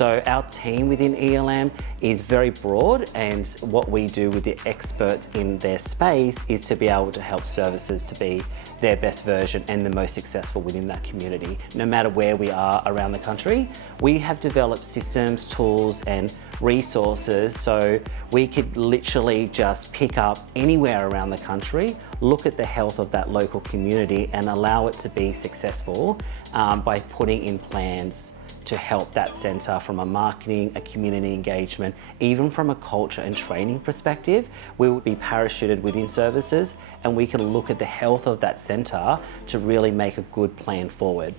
So our team within ELM is very broad, and what we do with the experts in their space is to be able to help services to be their best version and the most successful within that community. No matter where we are around the country, we have developed systems, tools and resources so we could literally just pick up anywhere around the country, look at the health of that local community and allow it to be successful by putting in plans to help that centre from a marketing, a community engagement, even from a culture and training perspective. We would be parachuted within services and we can look at the health of that centre to really make a good plan forward.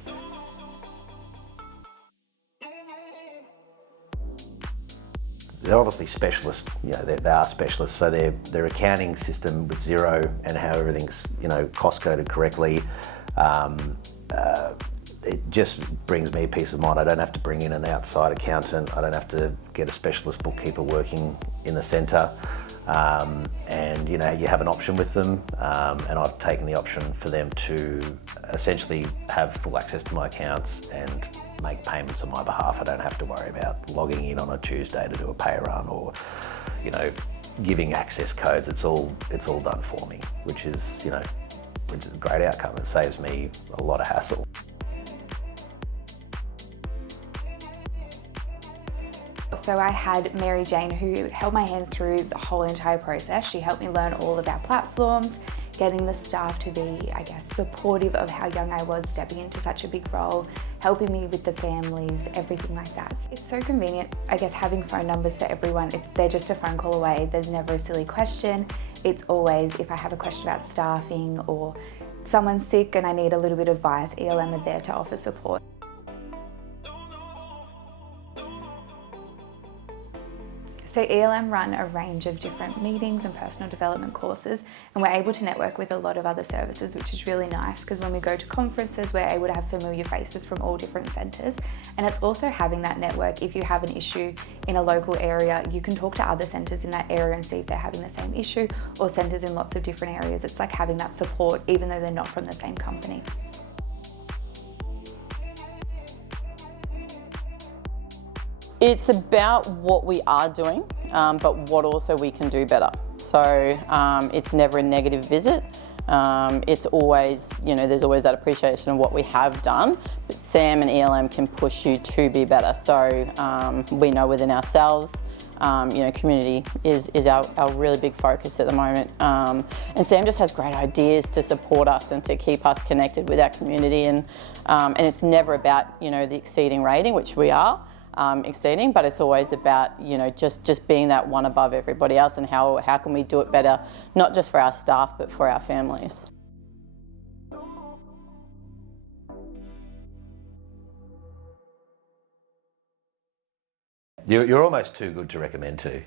They're obviously specialists, they are specialists, so their accounting system with Xero and how everything's, cost coded correctly, it just brings me peace of mind. I don't have to bring in an outside accountant. I don't have to get a specialist bookkeeper working in the centre. And you have an option with them, and I've taken the option for them to essentially have full access to my accounts and make payments on my behalf. I don't have to worry about logging in on a Tuesday to do a pay run or, giving access codes. It's all done for me, which is, it's a great outcome. It saves me a lot of hassle. So I had Mary Jane who held my hand through the whole entire process. She helped me learn all of our platforms, getting the staff to be, supportive of how young I was stepping into such a big role, helping me with the families, everything like that. It's so convenient, having phone numbers for everyone. They're just a phone call away. There's never a silly question. It's always, if I have a question about staffing or someone's sick and I need a little bit of advice, ELM are there to offer support. So ELM run a range of different meetings and personal development courses, and we're able to network with a lot of other services, which is really nice because when we go to conferences, we're able to have familiar faces from all different centres. And it's also having that network. If you have an issue in a local area, you can talk to other centres in that area and see if they're having the same issue, or centres in lots of different areas. It's like having that support even though they're not from the same company. It's about what we are doing, but what also we can do better. So it's never a negative visit. It's always, there's always that appreciation of what we have done, but SAM and ELM can push you to be better. So we know within ourselves, community is our really big focus at the moment. And SAM just has great ideas to support us and to keep us connected with our community. And it's never about, the exceeding rating, which we are. Exceeding, but it's always about just being that one above everybody else, and how can we do it better, not just for our staff but for our families. You're almost too good to recommend to.